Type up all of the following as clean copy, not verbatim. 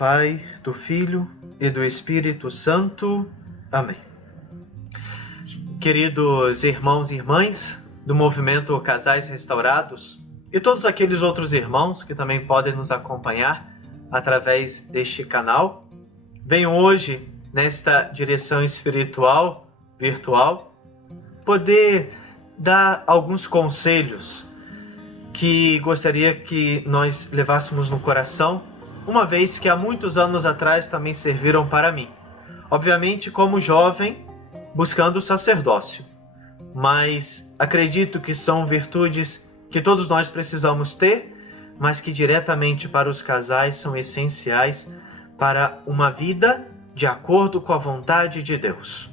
Pai, do Filho e do Espírito Santo. Amém. Queridos irmãos e irmãs do movimento Casais Restaurados e todos aqueles outros irmãos que também podem nos acompanhar através deste canal, venho hoje, nesta direção espiritual, virtual, poder dar alguns conselhos que gostaria que nós levássemos no coração, uma vez que há muitos anos atrás também serviram para mim. Obviamente como jovem, buscando o sacerdócio, mas acredito que são virtudes que todos nós precisamos ter, mas que diretamente para os casais são essenciais para uma vida de acordo com a vontade de Deus.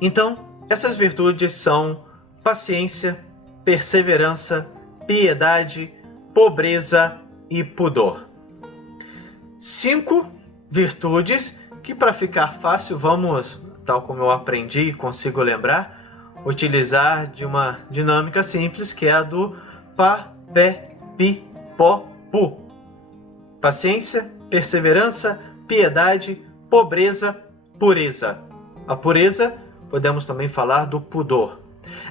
Então, essas virtudes são paciência, perseverança, piedade, pobreza e pudor. 5 virtudes que, para ficar fácil, vamos, tal como eu aprendi e consigo lembrar, utilizar de uma dinâmica simples, que é a do pá, pé, pi, pó, pu. Paciência, perseverança, piedade, pobreza, pureza. A pureza, podemos também falar do pudor.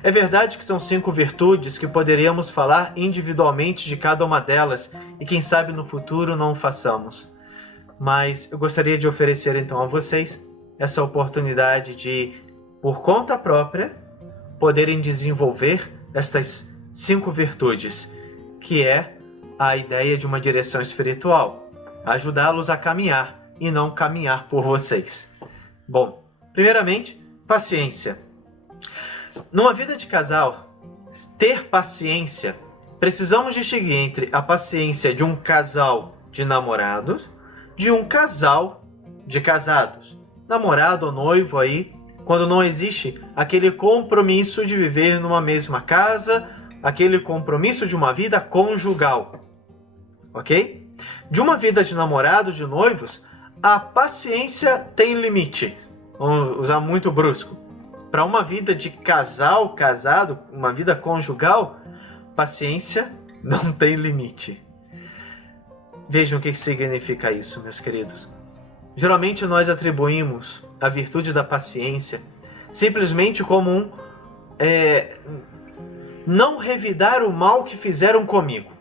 É verdade que são 5 virtudes que poderíamos falar individualmente de cada uma delas e quem sabe no futuro não o façamos. Mas eu gostaria de oferecer então a vocês essa oportunidade de, por conta própria, poderem desenvolver estas 5 virtudes, que é a ideia de uma direção espiritual, ajudá-los a caminhar e não caminhar por vocês. Bom, primeiramente, paciência. Numa vida de casal, ter paciência, precisamos distinguir entre a paciência de um casal de namorados de um casal de casados. Namorado ou noivo aí, quando não existe aquele compromisso de viver numa mesma casa, aquele compromisso de uma vida conjugal. Ok? De uma vida de namorados, de noivos, a paciência tem limite. Vamos usar muito brusco. Para uma vida de casal, casado, uma vida conjugal, paciência não tem limite. Vejam o que significa isso, meus queridos. Geralmente nós atribuímos a virtude da paciência simplesmente como não revidar o mal que fizeram comigo.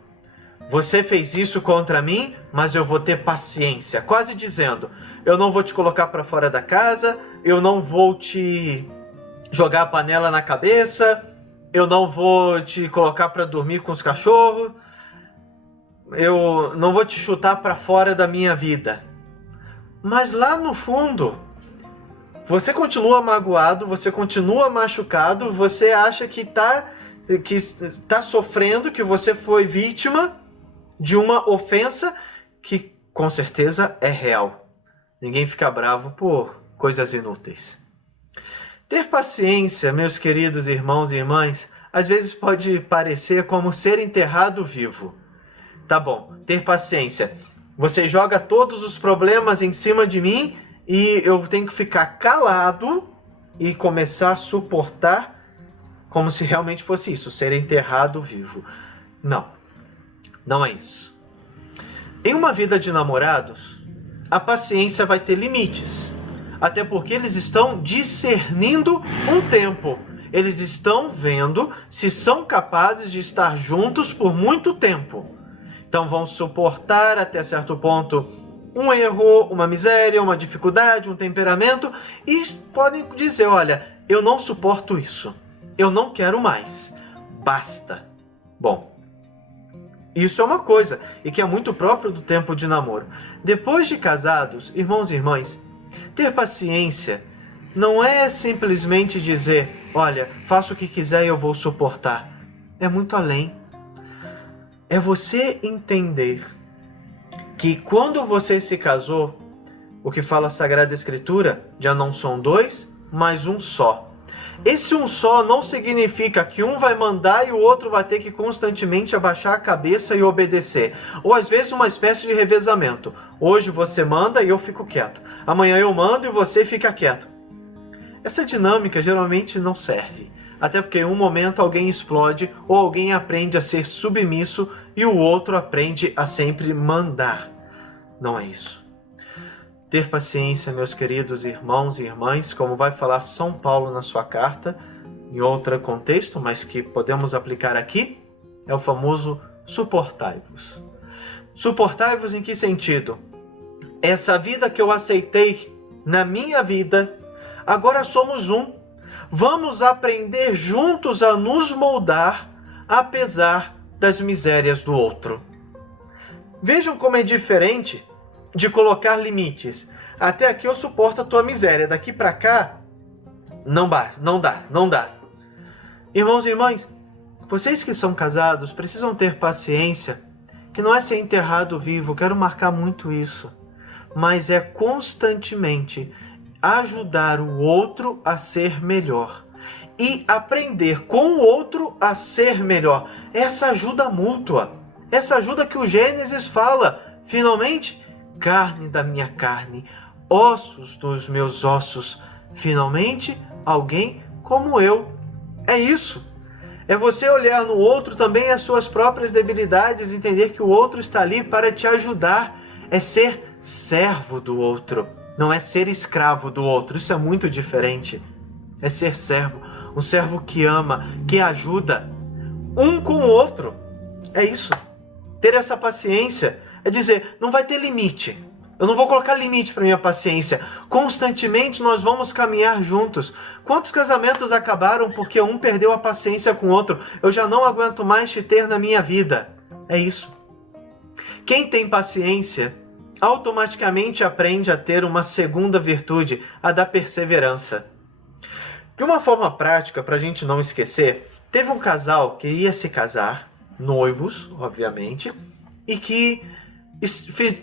Você fez isso contra mim, mas eu vou ter paciência. Quase dizendo, eu não vou te colocar para fora da casa, eu não vou te jogar a panela na cabeça, eu não vou te colocar para dormir com os cachorros, eu não vou te chutar para fora da minha vida. Mas lá no fundo, você continua magoado, você continua machucado, você acha que tá sofrendo, que você foi vítima de uma ofensa que com certeza é real. Ninguém fica bravo por coisas inúteis. Ter paciência, meus queridos irmãos e irmãs, às vezes pode parecer como ser enterrado vivo. Tá bom, ter paciência. Você joga todos os problemas em cima de mim e eu tenho que ficar calado e começar a suportar como se realmente fosse isso, ser enterrado vivo. Não, não é isso. Em uma vida de namorados, a paciência vai ter limites. Até porque eles estão discernindo um tempo. Eles estão vendo se são capazes de estar juntos por muito tempo. Então vão suportar até certo ponto um erro, uma miséria, uma dificuldade, um temperamento e podem dizer, olha, eu não suporto isso. Eu não quero mais. Basta. Bom, isso é uma coisa e que é muito próprio do tempo de namoro. Depois de casados, irmãos e irmãs, ter paciência não é simplesmente dizer, olha, faça o que quiser e eu vou suportar. É muito além. É você entender que quando você se casou, o que fala a Sagrada Escritura, já não são 2, mas um só. Esse um só não significa que um vai mandar e o outro vai ter que constantemente abaixar a cabeça e obedecer. Ou às vezes uma espécie de revezamento. Hoje você manda e eu fico quieto. Amanhã eu mando e você fica quieto. Essa dinâmica geralmente não serve. Até porque em um momento alguém explode ou alguém aprende a ser submisso e o outro aprende a sempre mandar. Não é isso. Ter paciência, meus queridos irmãos e irmãs, como vai falar São Paulo na sua carta, em outro contexto, mas que podemos aplicar aqui, é o famoso suportai-vos. Suportai-vos em que sentido? Essa vida que eu aceitei na minha vida, agora somos um. Vamos aprender juntos a nos moldar, apesar das misérias do outro. Vejam como é diferente de colocar limites. Até aqui eu suporto a tua miséria, daqui para cá, não dá. Irmãos e irmãs, vocês que são casados precisam ter paciência, que não é ser enterrado vivo, quero marcar muito isso, mas é constantemente ajudar o outro a ser melhor e aprender com o outro a ser melhor. Essa ajuda mútua, essa ajuda que o Gênesis fala, finalmente, carne da minha carne, ossos dos meus ossos, finalmente alguém como eu. É isso. É você olhar no outro também as suas próprias debilidades, entender que o outro está ali para te ajudar. É ser servo do outro, não é ser escravo do outro. Isso é muito diferente. É ser servo, um servo que ama, que ajuda um com o outro. É isso. Ter essa paciência é dizer, não vai ter limite. Eu não vou colocar limite para minha paciência. Constantemente nós vamos caminhar juntos. Quantos casamentos acabaram porque um perdeu a paciência com o outro? Eu já não aguento mais te ter na minha vida. É isso. Quem tem paciência automaticamente aprende a ter uma segunda virtude, a da perseverança. De uma forma prática, para a gente não esquecer, teve um casal que ia se casar, noivos, obviamente, e que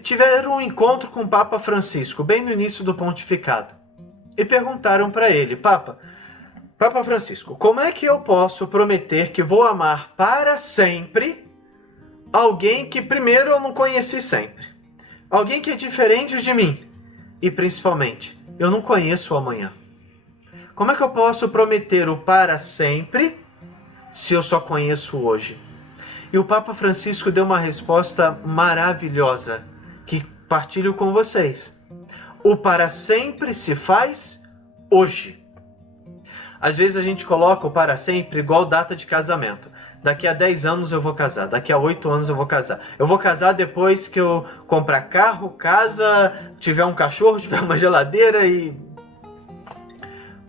tiveram um encontro com o Papa Francisco, bem no início do pontificado. E perguntaram para ele, Papa Francisco, como é que eu posso prometer que vou amar para sempre alguém que primeiro eu não conheci sempre? Alguém que é diferente de mim. E principalmente, eu não conheço o amanhã. Como é que eu posso prometer o para sempre se eu só conheço hoje? E o Papa Francisco deu uma resposta maravilhosa, que partilho com vocês. O para sempre se faz hoje. Às vezes a gente coloca o para sempre igual data de casamento. Daqui a 10 anos eu vou casar, daqui a 8 anos eu vou casar. Eu vou casar depois que eu comprar carro, casa, tiver um cachorro, tiver uma geladeira e...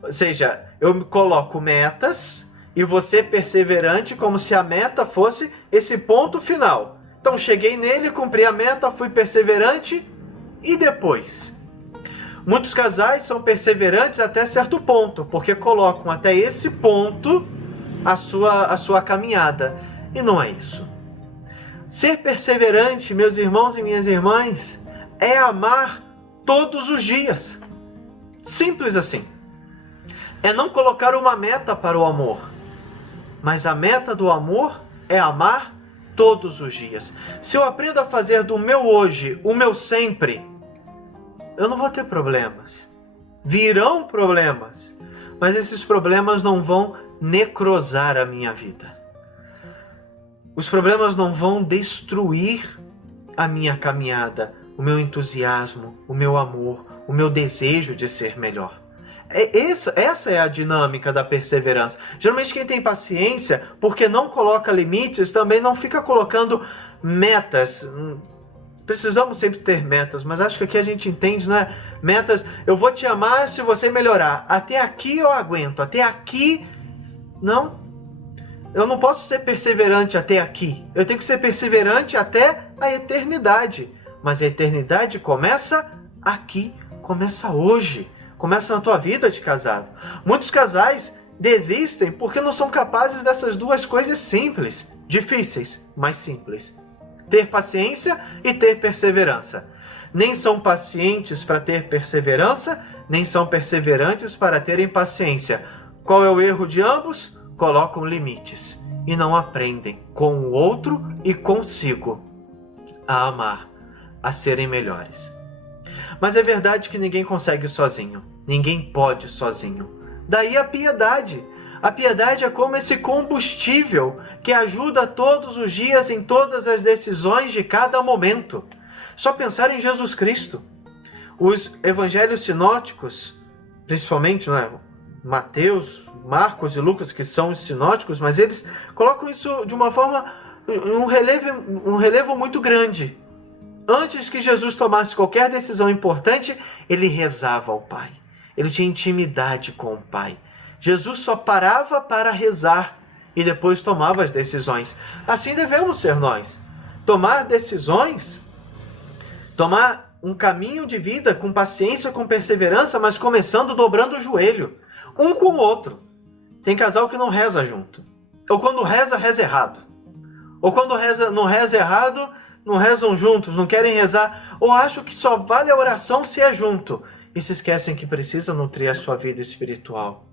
Ou seja, eu coloco metas e vou ser perseverante como se a meta fosse esse ponto final. Então cheguei nele, cumpri a meta, fui perseverante e depois? Muitos casais são perseverantes até certo ponto, porque colocam até esse ponto a sua caminhada. E não é isso. Ser perseverante, meus irmãos e minhas irmãs, é amar todos os dias. Simples assim. É não colocar uma meta para o amor, mas a meta do amor é amar todos os dias. Se eu aprendo a fazer do meu hoje o meu sempre, eu não vou ter problemas. Virão problemas, mas esses problemas não vão necrosar a minha vida. Os problemas não vão destruir a minha caminhada, o meu entusiasmo, o meu amor, o meu desejo de ser melhor. Essa é a dinâmica da perseverança. Geralmente quem tem paciência, porque não coloca limites, também não fica colocando metas. Precisamos sempre ter metas, mas acho que aqui a gente entende, né? Metas, eu vou te amar se você melhorar. Até aqui eu aguento, até aqui... Não. Eu não posso ser perseverante até aqui. Eu tenho que ser perseverante até a eternidade. Mas a eternidade começa aqui, começa hoje. Começa na tua vida de casado. Muitos casais desistem porque não são capazes dessas duas coisas simples, difíceis, mas simples. Ter paciência e ter perseverança. Nem são pacientes para ter perseverança, nem são perseverantes para terem paciência. Qual é o erro de ambos? Colocam limites e não aprendem com o outro e consigo a amar, a serem melhores. Mas é verdade que ninguém consegue sozinho. Ninguém pode sozinho. Daí a piedade. A piedade é como esse combustível que ajuda todos os dias em todas as decisões de cada momento. Só pensar em Jesus Cristo. Os evangelhos sinóticos, principalmente, né, Mateus, Marcos e Lucas, que são os sinóticos, mas eles colocam isso de uma forma, um relevo muito grande. Antes que Jesus tomasse qualquer decisão importante, ele rezava ao Pai. Ele tinha intimidade com o Pai. Jesus só parava para rezar e depois tomava as decisões. Assim devemos ser nós. Tomar decisões, tomar um caminho de vida com paciência, com perseverança, mas começando dobrando o joelho, um com o outro. Tem casal que não reza junto. Ou quando reza, reza errado. Ou quando não reza errado, não rezam juntos, não querem rezar. Ou acham que só vale a oração se é junto. E se esquecem que precisa nutrir a sua vida espiritual.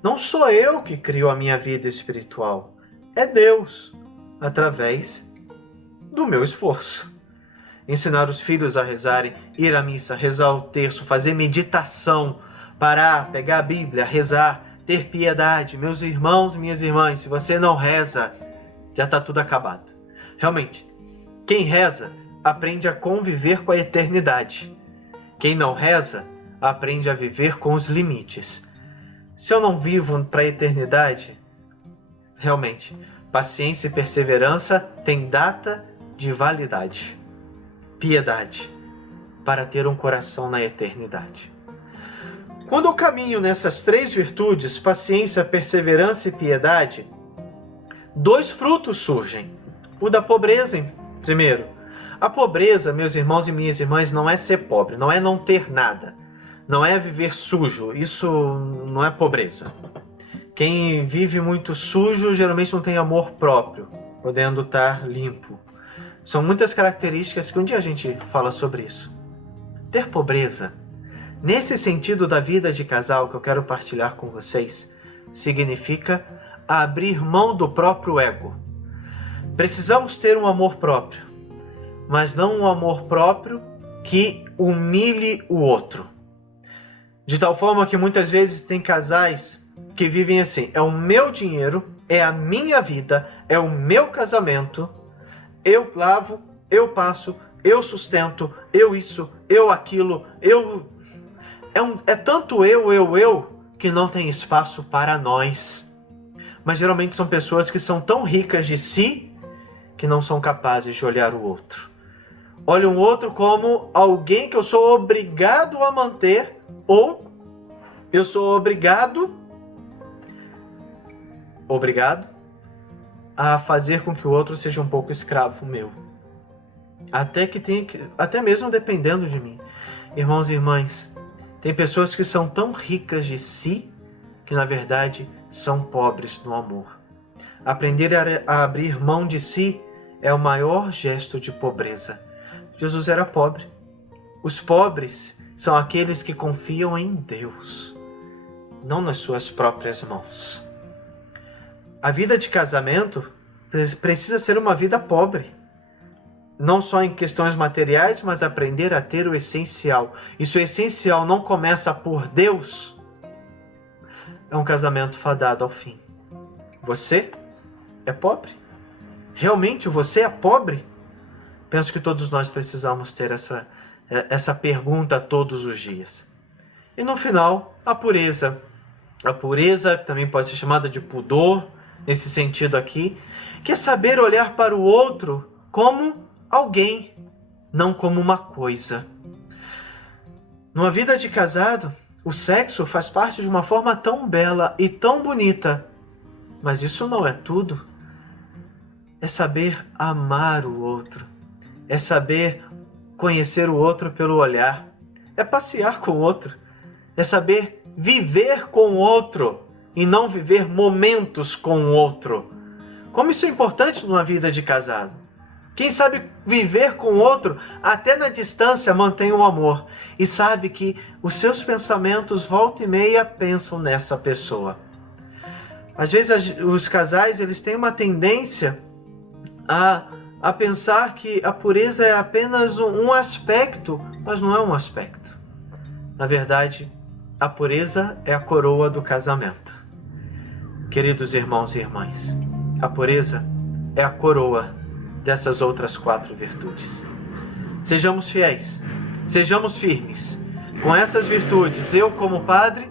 Não sou eu que crio a minha vida espiritual. É Deus, através do meu esforço. Ensinar os filhos a rezarem, ir à missa, rezar o terço, fazer meditação, parar, pegar a Bíblia, rezar, ter piedade. Meus irmãos e minhas irmãs, se você não reza, já está tudo acabado. Realmente, quem reza aprende a conviver com a eternidade. Quem não reza aprende a viver com os limites. Se eu não vivo para a eternidade, realmente, paciência e perseverança têm data de validade. Piedade, para ter um coração na eternidade. Quando eu caminho nessas três virtudes, paciência, perseverança e piedade, dois frutos surgem. O da pobreza, primeiro. A pobreza, meus irmãos e minhas irmãs, não é ser pobre, não é não ter nada. Não é viver sujo, isso não é pobreza. Quem vive muito sujo geralmente não tem amor próprio, podendo estar limpo. São muitas características que um dia a gente fala sobre isso. Ter pobreza, nesse sentido da vida de casal que eu quero partilhar com vocês, significa abrir mão do próprio ego. Precisamos ter um amor próprio, mas não um amor próprio que humilhe o outro. De tal forma que muitas vezes tem casais que vivem assim: é o meu dinheiro, é a minha vida, é o meu casamento, eu lavo, eu passo, eu sustento, eu isso, eu aquilo, eu... É tanto eu, que não tem espaço para nós. Mas geralmente são pessoas que são tão ricas de si que não são capazes de olhar o outro. Olham o outro como alguém que eu sou obrigado a manter, ou eu sou obrigado a fazer com que o outro seja um pouco escravo meu. Até mesmo dependendo de mim. Irmãos e irmãs, tem pessoas que são tão ricas de si que na verdade são pobres no amor. Aprender a abrir mão de si é o maior gesto de pobreza. Jesus era pobre. Os pobres são aqueles que confiam em Deus, não nas suas próprias mãos. A vida de casamento precisa ser uma vida pobre. Não só em questões materiais, mas aprender a ter o essencial. E se o essencial não começa por Deus, é um casamento fadado ao fim. Você é pobre? Realmente você é pobre? Penso que todos nós precisamos ter essa pergunta todos os dias. E no final, a pureza. A pureza também pode ser chamada de pudor, nesse sentido aqui, que é saber olhar para o outro como alguém, não como uma coisa. Numa vida de casado, o sexo faz parte de uma forma tão bela e tão bonita, mas isso não é tudo. É saber amar o outro, é saber conhecer o outro pelo olhar, é passear com o outro, é saber viver com o outro e não viver momentos com o outro. Como isso é importante numa vida de casado. Quem sabe viver com o outro, até na distância, mantém o amor e sabe que os seus pensamentos volta e meia pensam nessa pessoa. Às vezes os casais eles têm uma tendência a pensar que a pureza é apenas um aspecto, mas não é um aspecto. Na verdade, a pureza é a coroa do casamento. Queridos irmãos e irmãs, a pureza é a coroa dessas outras 4 virtudes. Sejamos fiéis, sejamos firmes. Com essas virtudes, eu como padre,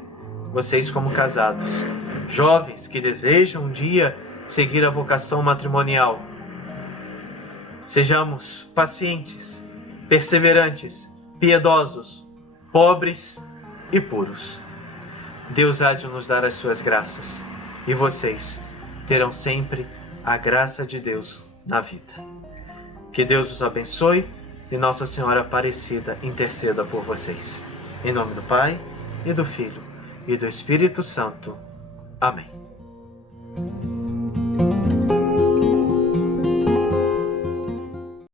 vocês como casados. Jovens que desejam um dia seguir a vocação matrimonial. Sejamos pacientes, perseverantes, piedosos, pobres e puros. Deus há de nos dar as suas graças e vocês terão sempre a graça de Deus na vida. Que Deus os abençoe e Nossa Senhora Aparecida interceda por vocês. Em nome do Pai, e do Filho, e do Espírito Santo. Amém.